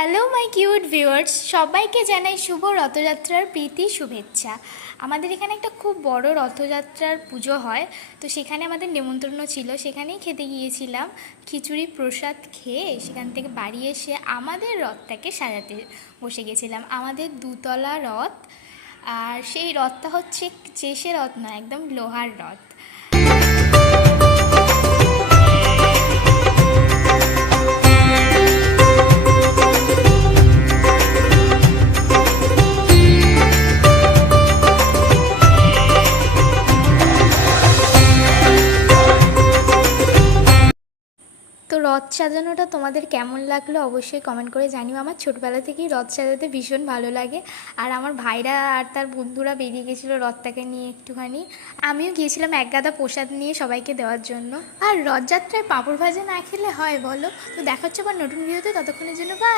Hello my cute viewers, সবাইকে জানাই শুভ রথযাত্রার প্রীতি শুভেচ্ছা। আমাদের এখানে একটা খুব বড় রথযাত্রার পুজো হয়, তো সেখানে আমাদের নেমন্তন্ন ছিল, সেখানেই খেতে গিয়েছিলাম। খিচুড়ি প্রসাদ খেয়ে সেখান থেকে বাড়ি এসে আমাদের রথটাকে সাজাতে বসে গেছিলাম। আমাদের দুতলা রথ, আর সেই রথটা হচ্ছে চেষে রথ নয়, একদম লোহার রথ। তো রথ সাজানোটা তোমাদের কেমন লাগলো অবশ্যই কমেন্ট করে জানিও। আমার ছোটবেলা থেকেই রথ সাজাতে ভীষণ ভালো লাগে, আর আমার ভাইরা আর তার বন্ধুরা বেরিয়ে গেছিলো রথটাকে নিয়ে একটুখানি। আমিও গিয়েছিলাম এক গাদা প্রসাদ নিয়ে সবাইকে দেওয়ার জন্য। আর রথযাত্রায় পাঁপড় ভাজা না খেলে হয় বলো? তো দেখা হচ্ছে আবার নতুন ভিডিওতে, ততক্ষণের জন্য বাই।